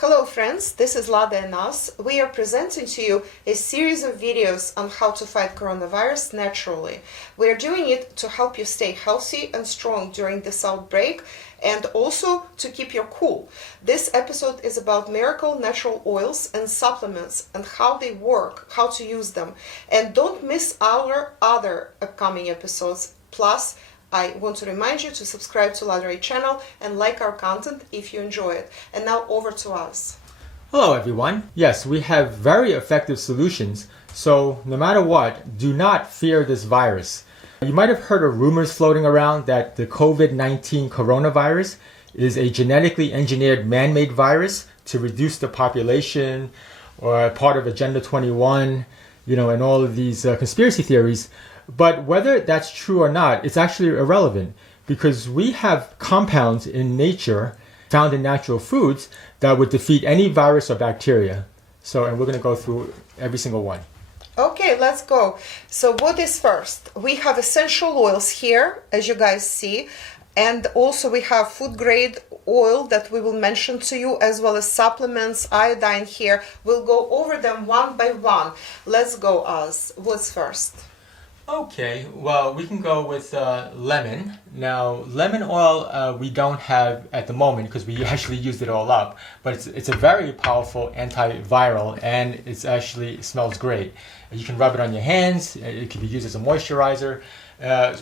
Hello friends, this is Lada and us. We are presenting to you a series of videos on how to fight coronavirus naturally. We are doing it to help you stay healthy and strong during this outbreak and also to keep you cool. This episode is about miracle natural oils and supplements and how they work, how to use them. And don't miss our other upcoming episodes. Plus, I want to remind you to subscribe to Lada channel and like our content if you enjoy it. And now over to us. Hello everyone. Yes, we have very effective solutions, so no matter what, do not fear this virus. You might have heard of rumors floating around that the COVID-19 coronavirus is a genetically engineered man-made virus to reduce the population or part of Agenda 21, and all of these conspiracy theories. But whether that's true or not, it's actually irrelevant because we have compounds in nature found in natural foods that would defeat any virus or bacteria. And we're going to go through every single one. Okay, let's go. So what is first? We have essential oils here, as you guys see, and also we have food grade oil that we will mention to you, as well as supplements, iodine here. We'll go over them one by one. Let's go, Oz. What's first? Okay, well, we can go with lemon. Now, lemon oil we don't have at the moment because we actually used it all up, but it's a very powerful antiviral and it smells great. You can rub it on your hands, it can be used as a moisturizer.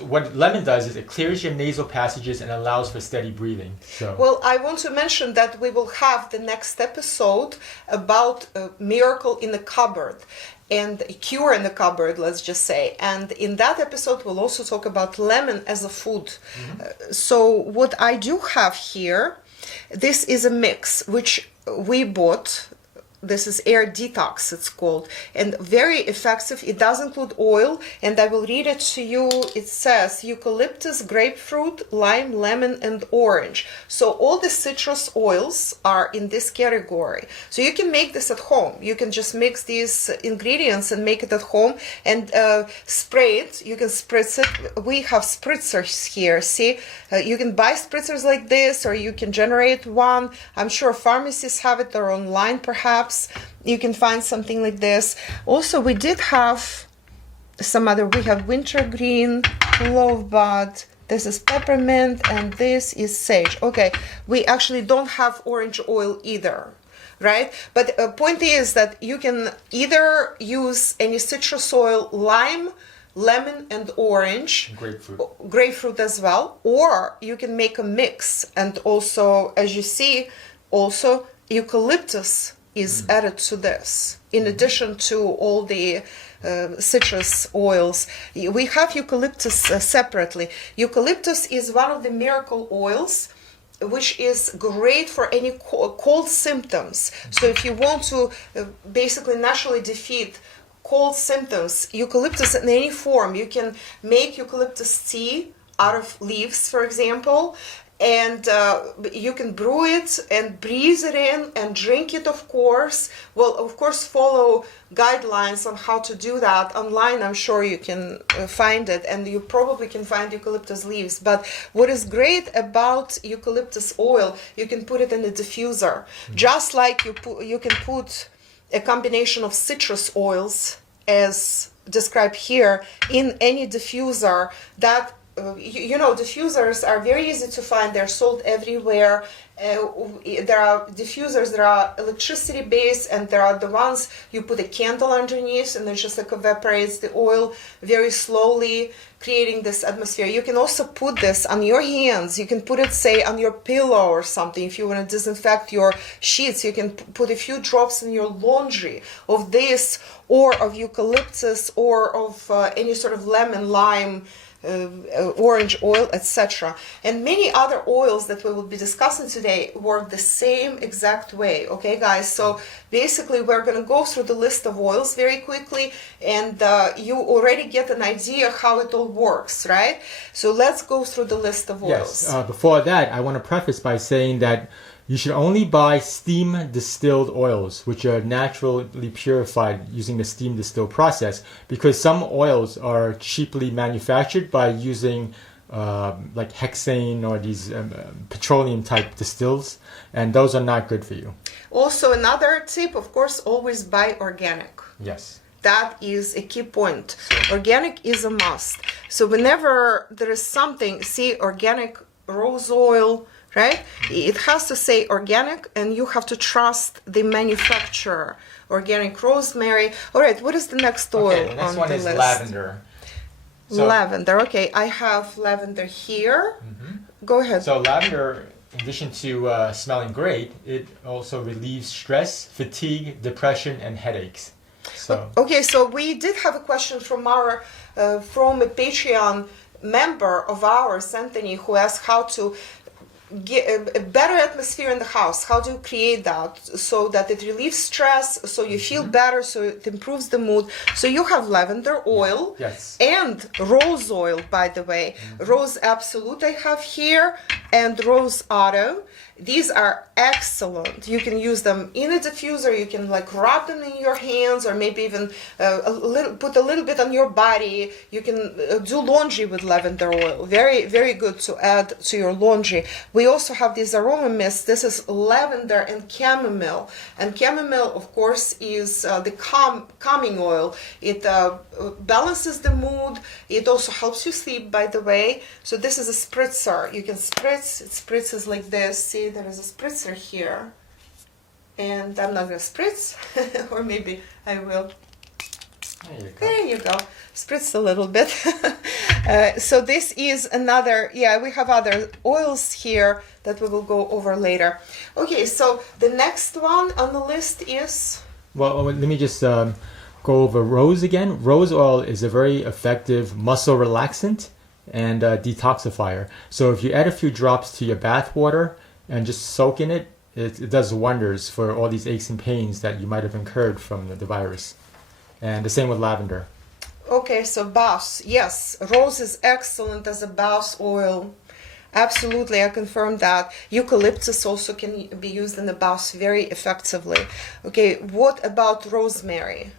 What lemon does is it clears your nasal passages and allows for steady breathing. Well, I want to mention that we will have the next episode about miracle in the cupboard and a cure in the cupboard, let's just say. And in that episode, we'll also talk about lemon as a food. Mm-hmm. So what I do have here, this is a mix which we bought. This is Air Detox, it's called, and very effective. It does include oil, and I will read it to you. It says eucalyptus, grapefruit, lime, lemon, and orange. So all the citrus oils are in this category. So you can make this at home. You can just mix these ingredients and make it at home and spray it. You can spritz it. We have spritzers here. See, you can buy spritzers like this, or you can generate one. I'm sure pharmacies have it, or online perhaps. You can find something like this. Also, we did have some other. We have wintergreen, clove bud. This is peppermint, and this is sage. Okay, we actually don't have orange oil either, right? But the point is that you can either use any citrus oil, lime, lemon, and orange. Grapefruit as well. Or you can make a mix. And also, as you see, also eucalyptus is added to this, in addition to all the citrus oils. We have eucalyptus separately. Eucalyptus is one of the miracle oils which is great for any cold symptoms. So if you want to basically naturally defeat cold symptoms, eucalyptus in any form, you can make eucalyptus tea out of leaves, for example, and you can brew it and breathe it in and drink it, of course. Well, of course, follow guidelines on how to do that online. I'm sure you can find it, and you probably can find eucalyptus leaves. But what is great about eucalyptus oil, you can put it in a diffuser. Just like you can put a combination of citrus oils, as described here, in any diffuser. That diffusers are very easy to find. They're sold everywhere. There are diffusers that are electricity based, and there are the ones you put a candle underneath and it just evaporates the oil very slowly, creating this atmosphere. You can also put this on your hands. You can put it, say, on your pillow or something. If you want to disinfect your sheets, you can put a few drops in your laundry of this, or of eucalyptus, or of any sort of lemon, lime, orange oil, etc. And many other oils that we will be discussing today work the same exact way. Okay, guys, so basically we're going to go through the list of oils very quickly, and you already get an idea how it all works, right? So let's go through the list of oils. Yes, before that, I want to preface by saying that you should only buy steam distilled oils, which are naturally purified using the steam distill process, because some oils are cheaply manufactured by using like hexane or these petroleum type distills, and those are not good for you. Also, another tip, of course, always buy organic. Yes. That is a key point. Organic is a must. So whenever there is something, see organic rose oil, right? It has to say organic, and you have to trust the manufacturer. Organic rosemary. All right, what is the next oil Okay, the next on one the is list? lavender. So, Lavender. Okay, I have lavender here. Go ahead. So lavender, in addition to smelling great, it also relieves stress, fatigue, depression, and headaches. So Okay, so we did have a question from from a Patreon member of ours, Anthony, who asked how to get a better atmosphere in the house. How do you create that so that it relieves stress, so you feel better, so it improves the mood? So you have lavender oil yes. and rose oil, by the way. Rose Absolute I have here, and Rose Auto. These are excellent. You can use them in a diffuser. You can like rub them in your hands, or maybe even put a little bit on your body. You can do laundry with lavender oil. Very, very good to add to your laundry. We also have this Aroma Mist. This is lavender and chamomile. And chamomile, of course, is the calming oil. It balances the mood. It also helps you sleep, by the way. So this is a spritzer. You can spritz. It spritzes like this. See, there is a spritzer here. And I'm not going to spritz. Or maybe I will. There you go. There you go. Spritz a little bit. So this is another, we have other oils here that we will go over later. Okay, so the next one on the list is? Well, let me just go over rose again. Rose oil is a very effective muscle relaxant and detoxifier. So if you add a few drops to your bath water and just soak in it, it does wonders for all these aches and pains that you might have incurred from the virus. And the same with lavender. Okay, so bath. Yes, rose is excellent as a bath oil. Absolutely, I confirm that. Eucalyptus also can be used in the bath very effectively. Okay, what about rosemary?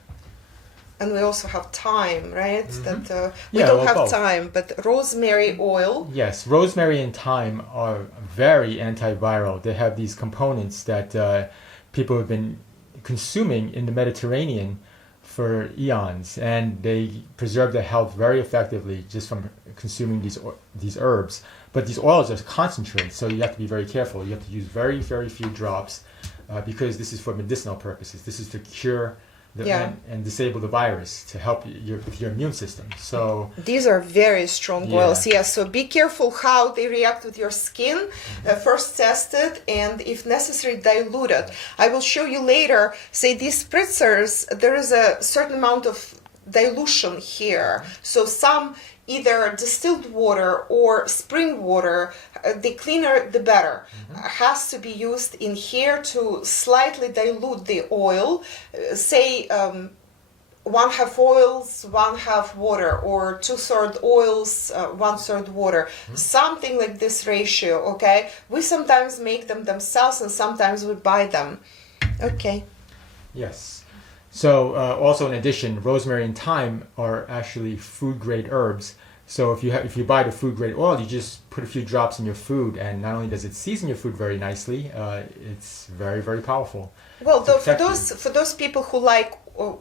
And we also have thyme, right? That we don't have both. thyme, but rosemary oil. Yes, rosemary and thyme are very antiviral. They have these components that people have been consuming in the Mediterranean for eons, and they preserve their health very effectively just from consuming these herbs. But these oils are concentrated, so you have to be very careful. You have to use very, very few drops because this is for medicinal purposes. This is to cure and disable the virus, to help with your immune system. So these are very strong oils. Yes, so be careful how they react with your skin. First test it, and if necessary, dilute it. I will show you later. Say these spritzers, there is a certain amount of dilution here. So some either distilled water or spring water, the cleaner the better, has to be used in here to slightly dilute the oil. Say 1/2 oils, 1/2 water, or 2/3 oils, 1/3 water. Something like this ratio, okay? We sometimes make them themselves and sometimes we buy them. Okay. yes. So also in addition, rosemary and thyme are actually food grade herbs. So if you buy the food grade oil, you just put a few drops in your food, and not only does it season your food very nicely, it's very, very powerful. Well, for those people who like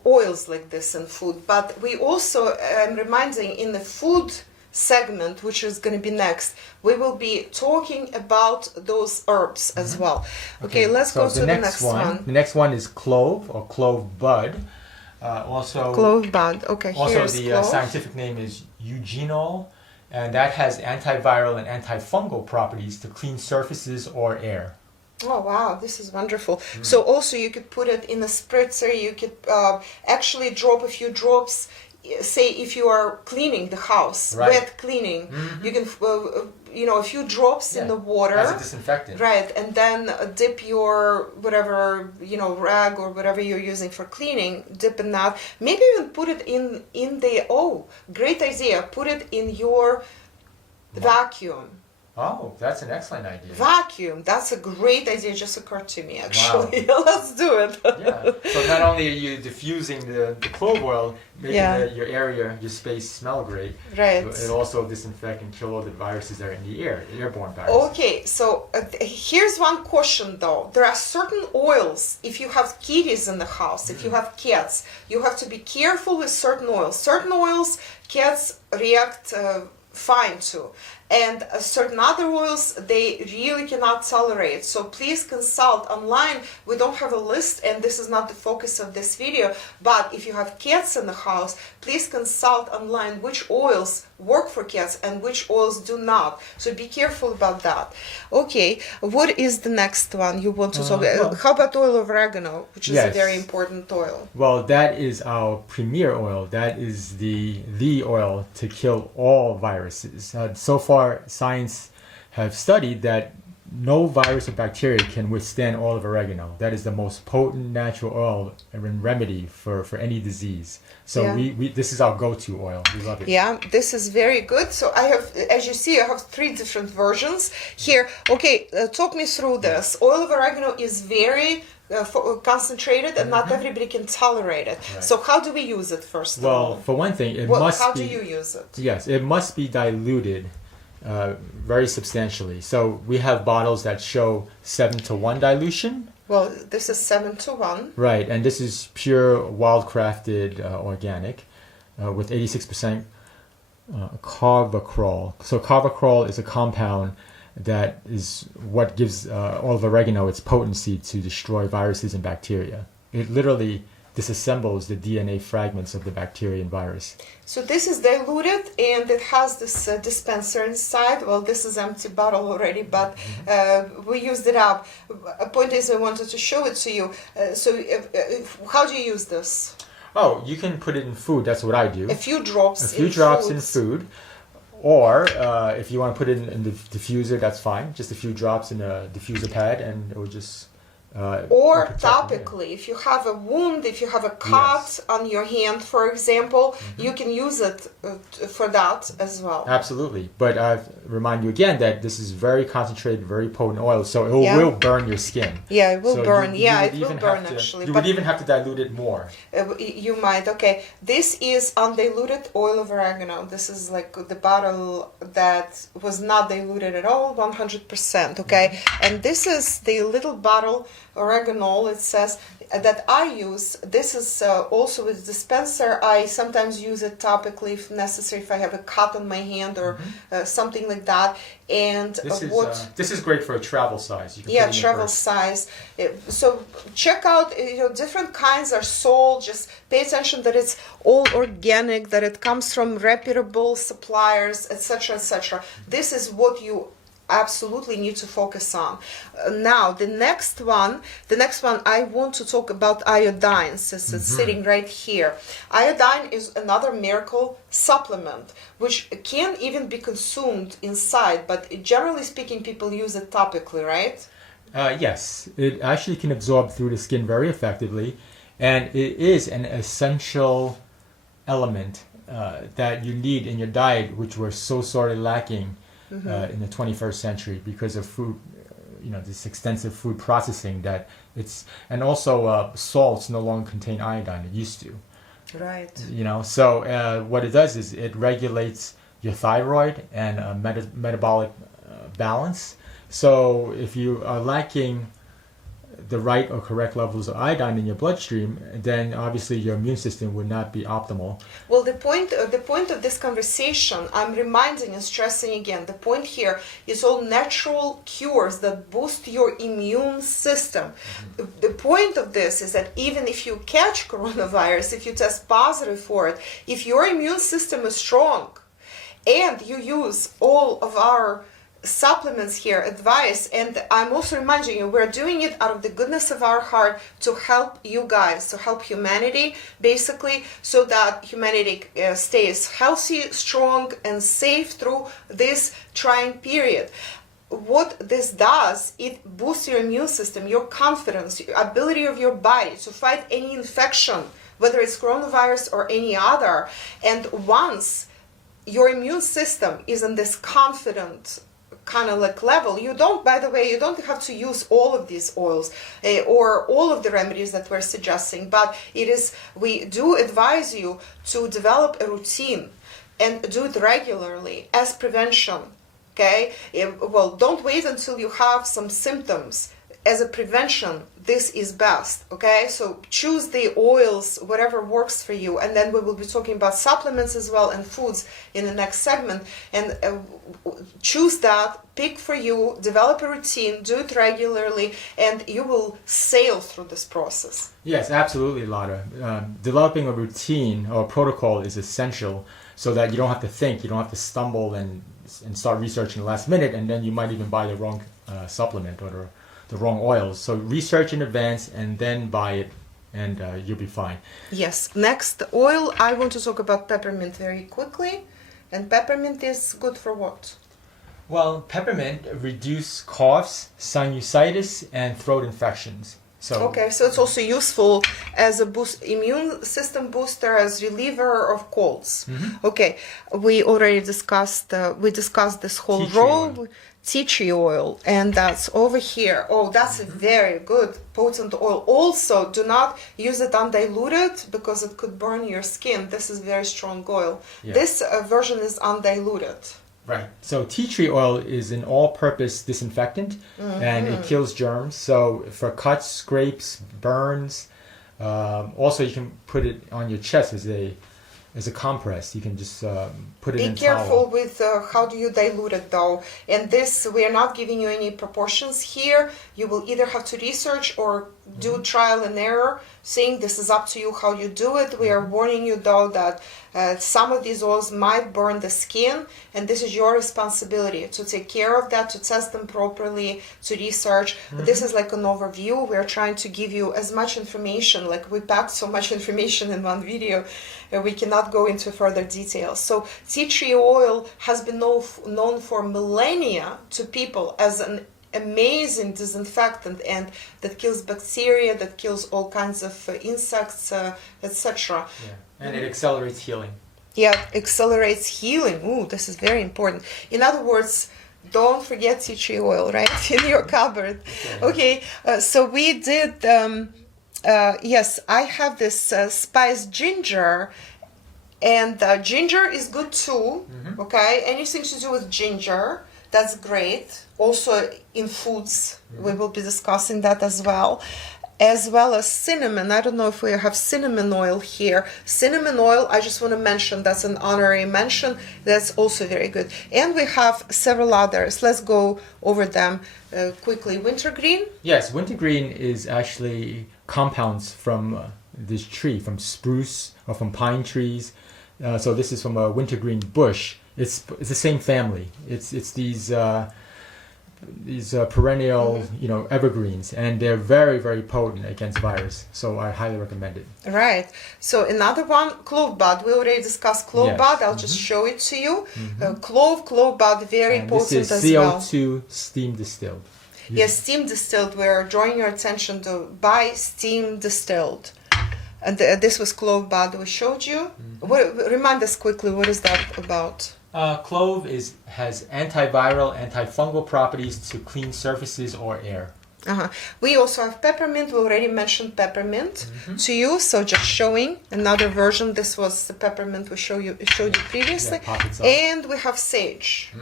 oils like this in food, but we also, I'm reminding, in the food segment, which is going to be next, we will be talking about those herbs as well. Okay, let's go to the next one. The next one is clove or clove bud. Also clove bud. Okay, also here's the clove. scientific name is eugenol, and that has antiviral and antifungal properties to clean surfaces or air. Oh wow, this is wonderful. So also you could put it in a spritzer. You could actually drop a few drops. Say if you are cleaning the house, wet cleaning, you can a few drops in the water as a disinfectant, right, and then dip your whatever rag or whatever you're using for cleaning, dip in that. Maybe even put it in the great idea, put it in your vacuum. Oh, that's an excellent idea. Vacuum. That's a great idea. Just occurred to me, actually. Wow. Let's do it. Yeah. So not only are you diffusing the clove oil, making your area, your space smell great, right? But it also disinfect and kill all the viruses that are in the air, airborne viruses. Okay. So here's one question, though. There are certain oils. If you have kitties in the house, if you have cats, you have to be careful with certain oils. Certain oils, cats react fine to. And certain other oils they really cannot tolerate. So please consult online. We don't have a list, and this is not the focus of this video, but if you have cats in the house, please consult online which oils work for cats and which oils do not. So be careful about that. Okay, what is the next one you want to talk about? How about oil of oregano, which is a very important oil? Well, that is our premier oil. That is the oil to kill all viruses. So far, science have studied that no virus or bacteria can withstand oil of oregano. That is the most potent natural oil and remedy for any disease. So we this is our go-to oil. We love it. Yeah, this is very good. So I have, as you see, I have 3 different versions here. Okay, talk me through this. Oil of oregano is very concentrated, and not everybody can tolerate it. Right. So how do we use it first of all? Well, for one thing, how do you use it? Yes, it must be diluted very substantially. So we have bottles that show 7-to-1 dilution. Well, this is 7-to-1. Right, and this is pure wild-crafted organic with 86% carvacrol. So carvacrol is a compound that is what gives oil of oregano its potency to destroy viruses and bacteria. It literally disassembles the DNA fragments of the bacteria and virus. So this is diluted, and it has this dispenser inside. Well, this is empty bottle already, but we used it up. A point is, I wanted to show it to you. How do you use this? Oh, you can put it in food. That's what I do. A few drops. In food. Or if you want to put it in the diffuser, that's fine. Just a few drops in a diffuser pad, and it will just... or topically, if you have a wound, if you have a cut on your hand, for example, you can use it for that as well. Absolutely. But I remind you again that this is very concentrated, very potent oil, so it will burn your skin. Yeah, it will burn. It will burn actually. You would even have to dilute it more. You might. Okay. This is undiluted oil of oregano. This is like the bottle that was not diluted at all, 100%. Okay. And this is the little bottle oregano, it says, that I use. This is also with dispenser. I sometimes use it topically if necessary, if I have a cut on my hand or something like that. And this is great for a travel size. You can travel size. So check out, different kinds are sold. Just pay attention that it's all organic, that it comes from reputable suppliers, etc., etc. This is what you absolutely need to focus on. Now the next one I want to talk about iodine, since it's sitting right here. Iodine is another miracle supplement which can even be consumed inside, but generally speaking people use it topically, right? Yes, it actually can absorb through the skin very effectively, and it is an essential element that you need in your diet, which we're so sorely lacking in the 21st century because of food, this extensive food processing and also salts no longer contain iodine. It used to. Right. So what it does is it regulates your thyroid and metabolic balance. So if you are lacking the right or correct levels of iodine in your bloodstream, then obviously your immune system would not be optimal. Well, the point of this conversation, I'm reminding and stressing again, the point here is all natural cures that boost your immune system. The point of this is that even if you catch coronavirus, if you test positive for it, if your immune system is strong and you use all of our supplements here, advice, and I'm also reminding you, we're doing it out of the goodness of our heart to help you guys, to help humanity, basically, so that humanity stays healthy, strong, and safe through this trying period. What this does, it boosts your immune system, your confidence, your ability of your body to fight any infection, whether it's coronavirus or any other. And once your immune system is in this confident kind of like level. You don't, by the way, you don't have to use all of these oils or all of the remedies that we're suggesting, but we do advise you to develop a routine and do it regularly as prevention. Okay, well, don't wait until you have some symptoms. As a prevention, this is best. Okay, so choose the oils, whatever works for you, and then we will be talking about supplements as well and foods in the next segment. And choose that, pick for you, develop a routine, do it regularly, and you will sail through this process. Yes, absolutely, Lada. Developing a routine or protocol is essential so that you don't have to think, you don't have to stumble and start researching last minute, and then you might even buy the wrong supplement or the wrong oils. So research in advance and then buy it, and you'll be fine. Yes. Next oil, I want to talk about peppermint very quickly. And peppermint is good for what? Well, peppermint reduces coughs, sinusitis, and throat infections. Okay, so it's also useful as a immune system booster, as reliever of colds. Mm-hmm. Okay, we already discussed this whole row. Ctrio oil, and that's over here. Oh, that's a very good potent oil. Also, do not use it undiluted because it could burn your skin. This is very strong oil. Yeah. This version is undiluted. Right. So tea tree oil is an all-purpose disinfectant, and it kills germs. So for cuts, scrapes, burns, also you can put it on your chest as a compress. You can just put it in a towel. Be careful with how do you dilute it though. And this, we are not giving you any proportions here. You will either have to research or do trial and error, saying this is up to you how you do it. We are warning you though that some of these oils might burn the skin, and this is your responsibility to take care of that, to test them properly, to research. But this is like an overview. We're trying to give you as much information, like we packed so much information in one video, we cannot go into further details. So tea tree oil has been known for millennia to people as an amazing disinfectant, and that kills bacteria, that kills all kinds of insects, etc. Yeah. And it accelerates healing. Yeah, accelerates healing. Ooh, this is very important. In other words, don't forget tea tree oil, right, in your cupboard. Okay, so we did, yes, I have this spiced ginger, and ginger is good too, okay? Anything to do with ginger, that's great. Also in foods, we will be discussing that as well as cinnamon. I don't know if we have cinnamon oil here. Cinnamon oil, I just want to mention, that's an honorary mention. That's also very good. And we have several others. Let's go over them quickly. Wintergreen? Yes, wintergreen is actually compounds from this tree, from spruce or from pine trees. So this is from a wintergreen bush. It's the same family. It's these perennial, evergreens, and they're very, very potent against virus. So I highly recommend it. Right. So another one, clove bud. We already discussed clove bud. I'll just show it to you. Clove bud, very potent as well. This is CO2 steam distilled. Yes, steam distilled. We're drawing your attention to buy steam distilled. And this was clove bud we showed you. Remind us quickly, what is that about? Clove has antiviral, antifungal properties to clean surfaces or air. We also have peppermint. We already mentioned peppermint to you, so just showing another version. This was the peppermint we showed you previously. And we have sage.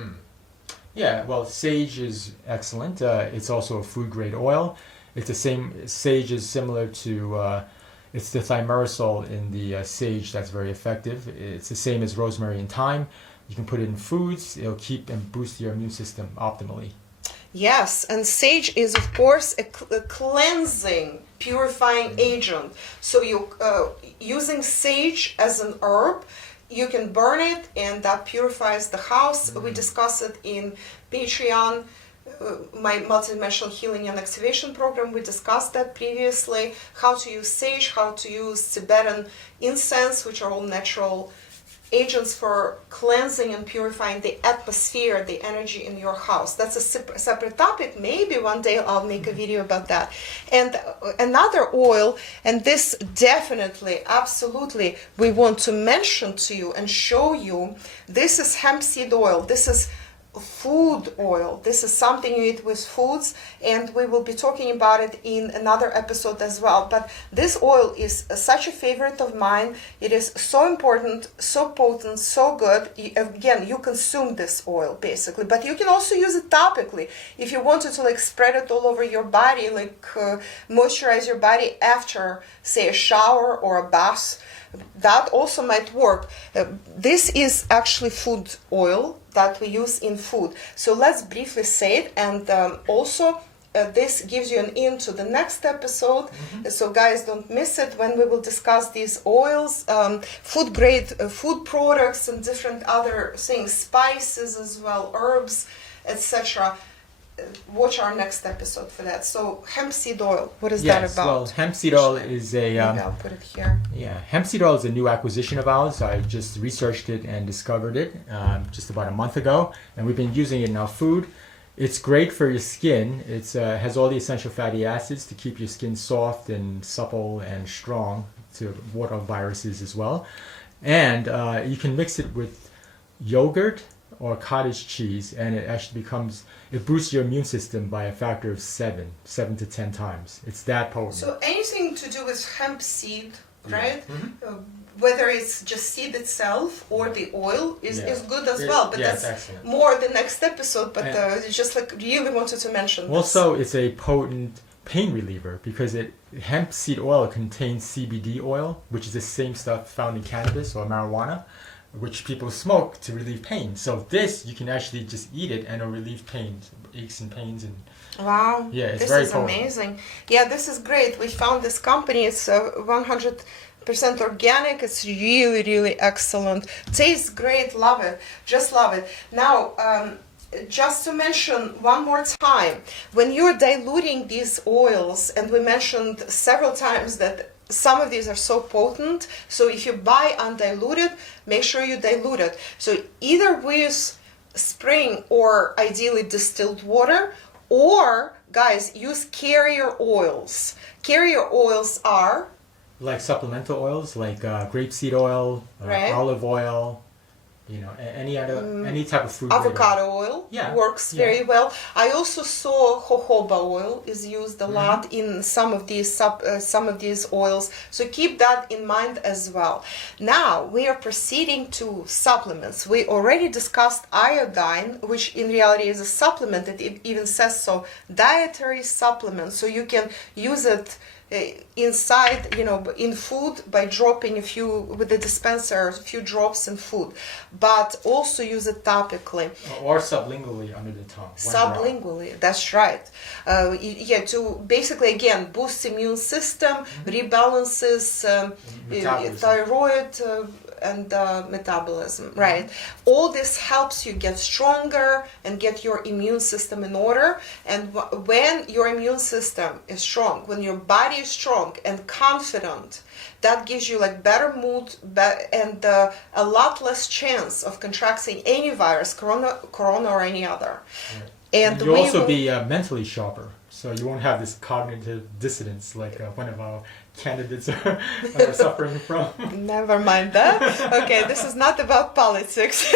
Yeah, well, sage is excellent. It's also a food grade oil. It's the same. Sage is similar to. It's the thimerosal in the sage that's very effective. It's the same as rosemary and thyme. You can put it in foods. It'll keep and boost your immune system optimally. Yes, and sage is, of course, a cleansing, purifying agent. So you using sage as an herb, you can burn it, and that purifies the house. We discussed it in Patreon, my multidimensional healing and activation program. We discussed that previously, how to use sage, how to use Tibetan incense, which are all natural agents for cleansing and purifying the atmosphere, the energy in your house. That's a separate topic. Maybe one day I'll make a video about that. And another oil, and this definitely, absolutely, we want to mention to you and show you, this is hemp seed oil. This is food oil. This is something you eat with foods, and we will be talking about it in another episode as well. But this oil is such a favorite of mine. It is so important, so potent, so good. Again, you consume this oil basically, but you can also use it topically if you wanted to like spread it all over your body, like moisturize your body after, say, a shower or a bath. That also might work. This is actually food oil that we use in food. So let's briefly say it, and also this gives you an in to the next episode. So guys, don't miss it when we will discuss these oils, food grade food products and different other things, spices as well, herbs, etc. Watch our next episode for that. So hemp seed oil, what is that about? Well, hemp seed oil is a Maybe I'll put it here. yeah, hemp seed oil is a new acquisition of ours. I just researched it and discovered it just about a month ago, and we've been using it in our food. It's great for your skin. It has all the essential fatty acids to keep your skin soft and supple and strong to ward off viruses as well. And you can mix it with yogurt or cottage cheese, and it actually it boosts your immune system by a factor of 7 to 10 times. It's that potent. So anything to do with hemp seed, right? Whether it's just seed itself or the oil is good as well. But that's excellent. more the next episode. But just like really wanted to mention this. Also, it's a potent pain reliever because hemp seed oil contains CBD oil, which is the same stuff found in cannabis or marijuana, which people smoke to relieve pain. So this, you can actually just eat it and it'll relieve pains, aches and pains. And wow, yeah, it's this very is potent. Amazing. Yeah, this is great. We found this company. It's 100% organic. It's really, really excellent. Tastes great. Love it. Just love it. Now, just to mention one more time, when you're diluting these oils, and we mentioned several times that some of these are so potent, so if you buy undiluted, make sure you dilute it. So either with spring or ideally distilled water, or guys, use carrier oils. Carrier oils are like supplemental oils, like grapeseed oil, right, olive oil, any type of food. avocado oil works very well. I also saw jojoba oil is used a lot in some of these oils, so keep that in mind as well. Now we are proceeding to supplements. We already discussed iodine, which in reality is a supplement. It even says so, dietary supplement, so you can use it inside, in food by dropping with the dispenser, a few drops in food, but also use it topically. Or sublingually under the tongue. Sublingually, that's right. To basically, again, boost immune system, rebalances thyroid and metabolism, right? All this helps you get stronger and get your immune system in order. And when your immune system is strong, when your body is strong and confident, that gives you like better mood and a lot less chance of contracting any virus, corona or any other. Right. And you'll also be mentally sharper, so you won't have this cognitive dissonance like one of our candidates are suffering from. Never mind that. Okay, this is not about politics.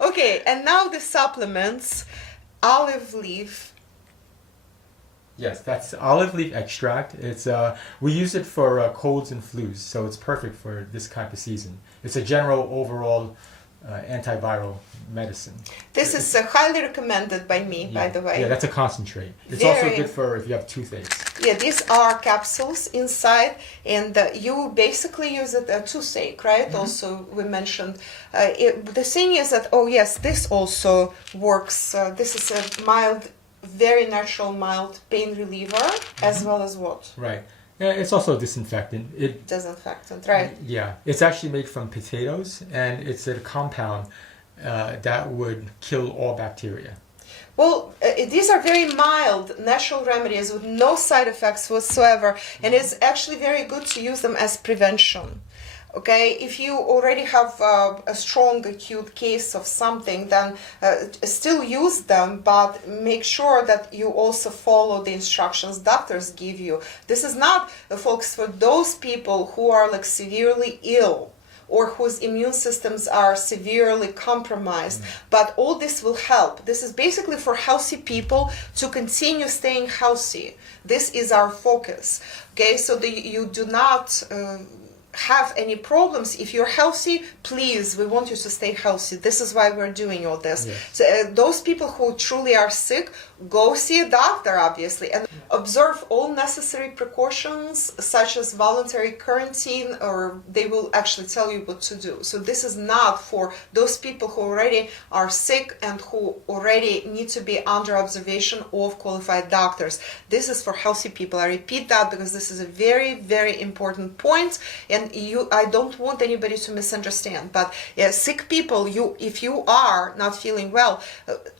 Okay, and now the supplements, olive leaf. Yes, that's olive leaf extract. It's we use it for colds and flus, so it's perfect for this kind of season. It's a general overall antiviral medicine. This is highly recommended by me, by the way. Yeah, that's a concentrate. It's also good for if you have toothaches. Yeah, these are capsules inside, and you basically use it toothache, right? Also, we mentioned. The thing is that, this also works. This is a mild, very natural, mild pain reliever, as well as what? Right. Yeah, it's also a disinfectant. Disinfectant, right? Yeah, it's actually made from potatoes, and it's a compound that would kill all bacteria. Well, these are very mild natural remedies with no side effects whatsoever, and it's actually very good to use them as prevention. Okay, if you already have a strong acute case of something, then still use them, but make sure that you also follow the instructions doctors give you. This is not, folks, for those people who are like severely ill, or whose immune systems are severely compromised. But all this will help. This is basically for healthy people to continue staying healthy. This is our focus. Okay, so you do not have any problems. If you're healthy, please, we want you to stay healthy. This is why we're doing all this. Yes. So those people who truly are sick, go see a doctor, obviously, and observe all necessary precautions, such as voluntary quarantine, or they will actually tell you what to do. So this is not for those people who already are sick and who already need to be under observation of qualified doctors. This is for healthy people. I repeat that because this is a very, very important point, and I don't want anybody to misunderstand. But sick people, if you are not feeling well,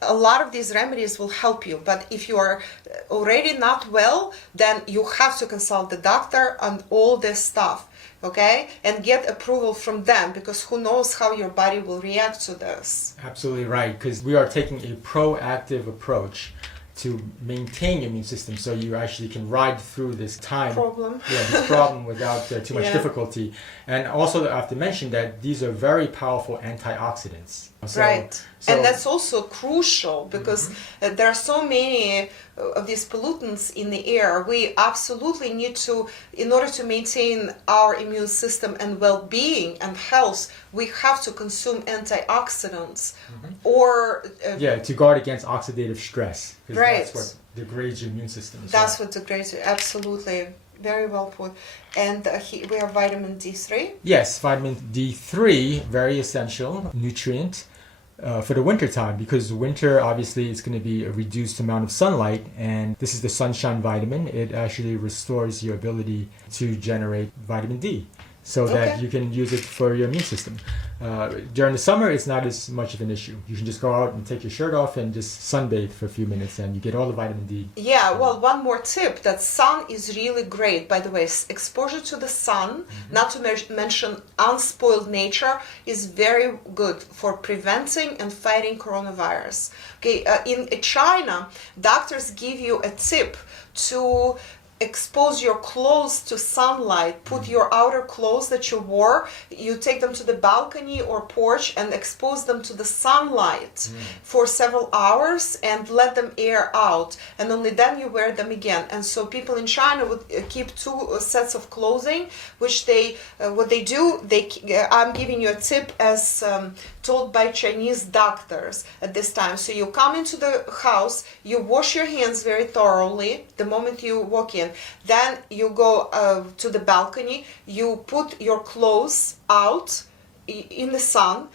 a lot of these remedies will help you. But if you are already not well, then you have to consult the doctor on all this stuff, okay? And get approval from them, because who knows how your body will react to this. Absolutely right, because we are taking a proactive approach to maintain your immune system, so you actually can ride through this this problem without too much difficulty. And also I have to mention that these are very powerful antioxidants. Right. And that's also crucial, because there are so many of these pollutants in the air. We absolutely need to, in order to maintain our immune system and well-being and health, we have to consume antioxidants or... to guard against oxidative stress. Right. That's what degrades your immune system. That's what degrades it, absolutely. Very well put. And we have vitamin D3. Yes, vitamin D3, very essential nutrient for the winter time, because winter obviously is going to be a reduced amount of sunlight, and this is the sunshine vitamin. It actually restores your ability to generate vitamin D, so that you can use it for your immune system. During the summer, it's not as much of an issue. You can just go out and take your shirt off and just sunbathe for a few minutes, and you get all the vitamin D. Yeah, well, one more tip, that sun is really great. By the way, exposure to the sun, not to mention unspoiled nature, is very good for preventing and fighting coronavirus. Okay, in China, doctors give you a tip to expose your clothes to sunlight. Put your outer clothes that you wore, you take them to the balcony or porch and expose them to the sunlight for several hours and let them air out, and only then you wear them again. And so people in China would keep two sets of clothing, which they what they do, I'm giving you a tip as told by Chinese doctors at this time. So you come into the house, you wash your hands very thoroughly the moment you walk in. Then you go to the balcony, you put your clothes out in the sun,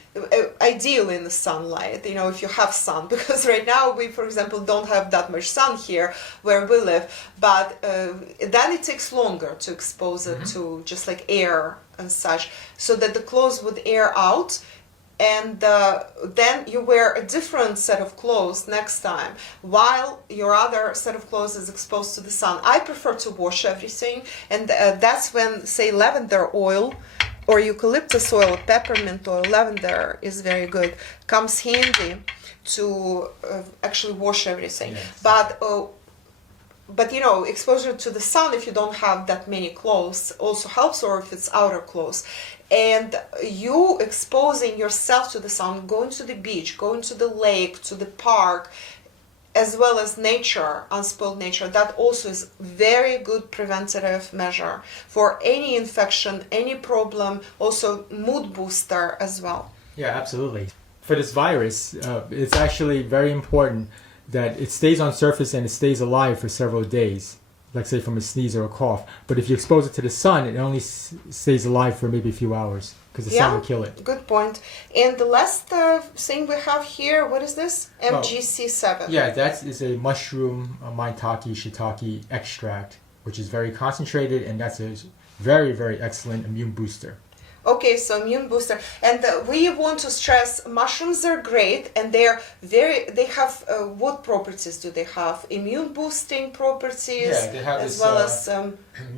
ideally in the sunlight, if you have sun, because right now we, for example, don't have that much sun here where we live, but then it takes longer to expose it to just like air and such, so that the clothes would air out. And then you wear a different set of clothes next time, while your other set of clothes is exposed to the sun. I prefer to wash everything, and that's when, say, lavender oil or eucalyptus oil, peppermint oil, lavender is very good, comes handy to actually wash everything. Yes. But exposure to the sun, if you don't have that many clothes, also helps, or if it's outer clothes. And you exposing yourself to the sun, going to the beach, going to the lake, to the park, as well as nature, unspoiled nature, that also is very good preventative measure for any infection, any problem, also mood booster as well. Yeah, absolutely. For this virus, it's actually very important that it stays on surface and it stays alive for several days, like say from a sneeze or a cough. But if you expose it to the sun, it only stays alive for maybe a few hours, because the sun will kill it. Good point. And the last thing we have here, what is this? MGC7. Yeah, that is a mushroom maitake shiitake extract, which is very concentrated, and that's a very, very excellent immune booster. Okay, so immune booster, and we want to stress mushrooms are great, and they have what properties do they have? Immune boosting properties. Yeah, they have as well as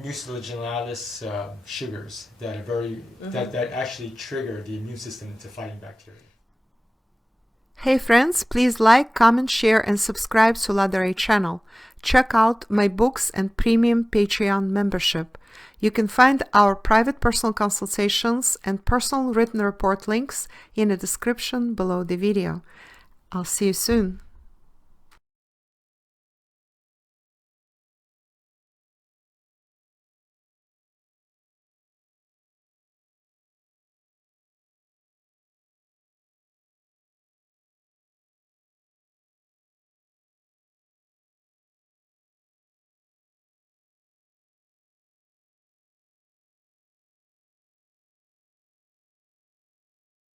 mucilaginous sugars that are very that actually trigger the immune system into fighting bacteria. Hey friends, please like, comment, share, and subscribe to Lada channel. Check out my books and premium Patreon membership. You can find our private personal consultations and personal written report links in the description below the video. I'll see you soon.